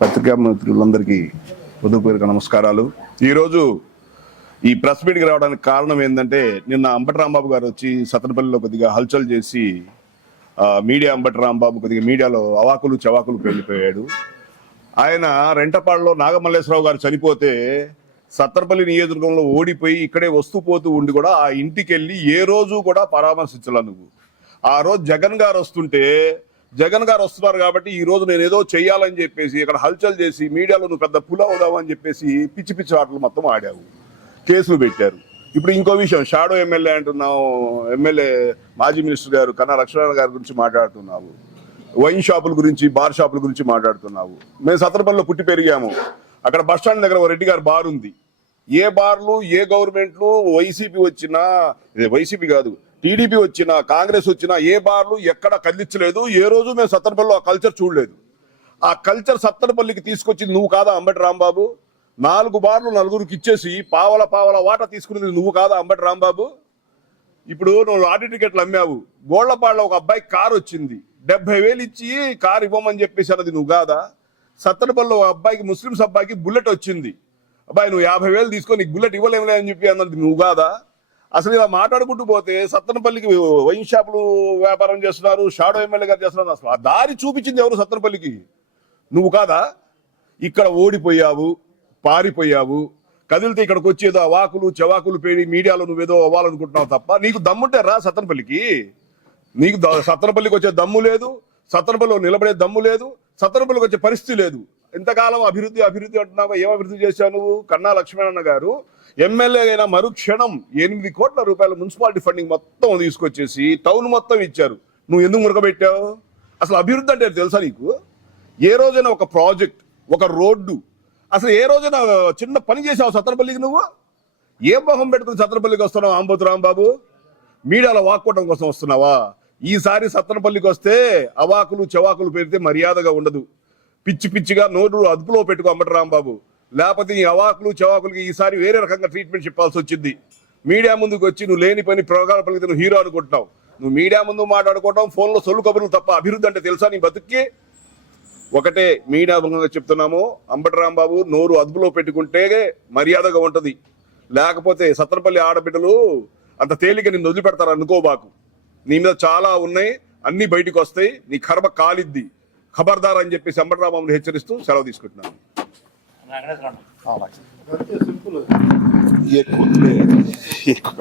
పత్రికా మిత్రులందరికీ హృదయపూర్వక నమస్కారాలు. ఈరోజు ఈ ప్రెస్ మీట్కి రావడానికి కారణం ఏంటంటే నిన్న అంబటి రాంబాబు గారు వచ్చి సతనపల్లిలో కొద్దిగా హల్చల్ చేసి మీడియా అంబటి రాంబాబు కొద్దిగా మీడియాలో అవాకులు చవాకులు పెళ్ళిపోయాడు ఆయన రెంటపాడులో నాగమల్లేశ్వరరావు గారు చనిపోతే సత్తరపల్లి నియోజకవర్గంలో ఓడిపోయి ఇక్కడే వస్తూ పోతూ ఉండి కూడా ఆ ఇంటికి వెళ్ళి ఏ రోజు కూడా పరామర్శించాల నువ్వు. ఆ రోజు జగన్ గారు వస్తుంటే జగన్ గారు వస్తున్నారు కాబట్టి ఈ రోజు నేను ఏదో చెయ్యాలని చెప్పేసి ఇక్కడ హల్చల్ చేసి మీడియాలో నువ్వు పెద్ద పుల అవుదామని చెప్పేసి పిచ్చి పిచ్చి ఆటలు మొత్తం ఆడావు. కేసులు పెట్టారు. ఇప్పుడు ఇంకో విషయం షాడో ఎమ్మెల్యే అంటున్నావు ఎమ్మెల్యే మాజీ మినిస్టర్ గారు కన్నా లక్ష్మణ గారి గురించి మాట్లాడుతున్నావు. వైన్ షాపుల గురించి బార్ షాపుల గురించి మాట్లాడుతున్నావు. మేము సత్రపల్లిలో పుట్టి పెరిగాము. అక్కడ బస్ స్టాండ్ దగ్గర ఓ రెడ్డి గారు బార్ ఉంది. ఏ బార్లు ఏ గవర్నమెంట్లు వైసీపీ వచ్చినా వైసీపీ కాదు టీడీపీ వచ్చినా కాంగ్రెస్ వచ్చినా ఏ బార్లు ఎక్కడ కదిలించలేదు ఏ రోజు మేము సత్తనపల్లిలో ఆ కల్చర్ చూడలేదు. ఆ కల్చర్ సత్తనపల్లికి తీసుకొచ్చింది నువ్వు కాదా అంబటి రాంబాబు? నాలుగు బార్లు నలుగురికి ఇచ్చేసి పావల పావల వాటా తీసుకునేది నువ్వు కాదా అంబటి రాంబాబు? ఇప్పుడు నువ్వు లాటరీ టికెట్లు అమ్మావు. గోళ్ళపాళ్ళ ఒక అబ్బాయి కారు వచ్చింది. డెబ్బై వేలు ఇచ్చి కారు ఇవ్వమని చెప్పేసి అన్నది నువ్వు కాదా? సత్తనపల్లిలో ఒక అబ్బాయికి ముస్లిమ్స్ అబ్బాయికి బుల్లెట్ వచ్చింది. అబ్బాయి నువ్వు యాభై వేలు తీసుకొని నీకు బుల్లెట్ ఇవ్వలేములే అని చెప్పి అన్నది. నువ్వు కాదా? అసలు ఇలా మాట్లాడుకుంటూ పోతే సత్తనపల్లికి వైన్ షాపులు వ్యాపారం చేస్తున్నారు షాడో ఎమ్మెల్యే గారు చేస్తున్నారు. అసలు ఆ దారి చూపించింది ఎవరు సత్తనపల్లికి? నువ్వు కాదా? ఇక్కడ ఓడిపోయావు పారిపోయావు కదిలితే ఇక్కడికి వచ్చేదో అవాకులు చవాకులు పేడి మీడియాలో నువ్వేదో అవ్వాలనుకుంటున్నావు తప్ప నీకు దమ్ముంటే రా సత్తనపల్లికి. నీకు ద- సత్తనపల్లికి వచ్చే దమ్ము లేదు సత్తనపల్లిలో నిలబడే దమ్ము లేదు సత్తనపల్లికి వచ్చే పరిస్థితి లేదు. ఇంతకాలం అభివృద్ధి అభివృద్ధి అంటున్నావు ఏం అభివృద్ధి చేశావు నువ్వు? కన్నా లక్ష్మణ గారు ఎమ్మెల్యే అయిన మరుక్షణం ఎనిమిది కోట్ల రూపాయల మున్సిపాలిటీ ఫండింగ్ మొత్తం తీసుకొచ్చేసి టౌన్ మొత్తం ఇచ్చారు. నువ్వు ఎందుకు మురకబెట్టావు అసలు అభివృద్ధి అంటే తెలుసా నీకు? ఏ రోజైనా ఒక ప్రాజెక్ట్ ఒక రోడ్డు అసలు ఏ రోజైనా చిన్న పని చేసావు సత్తనపల్లికి నువ్వు? ఏం మొహం పెట్టుకుని సత్రపల్లికి వస్తున్నావు ఆంబోతు రాంబాబు? మీడియాలో వాక్కోవడం కోసం వస్తున్నావా? ఈసారి సత్రపల్లికి వస్తే అవాకులు చవాకులు పెడితే మర్యాదగా ఉండదు. పిచ్చి పిచ్చిగా నోరు అదుపులో పెట్టుకో అమ్మటి రాంబాబు. లేకపోతే ఈ అవాకులు చవాకులకి ఈసారి వేరే రకంగా ట్రీట్మెంట్ చెప్పాల్సి వచ్చింది. మీడియా ముందుకు వచ్చి నువ్వు లేని పని ప్రోగ్రాం పలికి నువ్వు హీరో అనుకుంటున్నావు. నువ్వు మీడియా ముందు మాట్లాడుకోవటం ఫోన్లో సొల్లు కబుర్లు తప్ప అభివృద్ధి అంటే తెలుసా నీ బతుక్కి? ఒకటే మీడియా భంగంగా చెప్తున్నాము అంబటి రాంబాబు నోరు అదుపులో పెట్టుకుంటే మర్యాదగా ఉంటుంది. లేకపోతే సత్తనపల్లి ఆడబిడ్డలు అంత తేలిక నిన్ను వదిలిపెడతారు అనుకోబాకు. నీ మీద చాలా ఉన్నాయి అన్నీ బయటికి వస్తాయి నీ కర్మ కాలిద్ది. ఖబర్దార్ అని చెప్పేసి అంబటి రాంబాబుని హెచ్చరిస్తూ సెలవు తీసుకుంటున్నాను. ఎక్కువ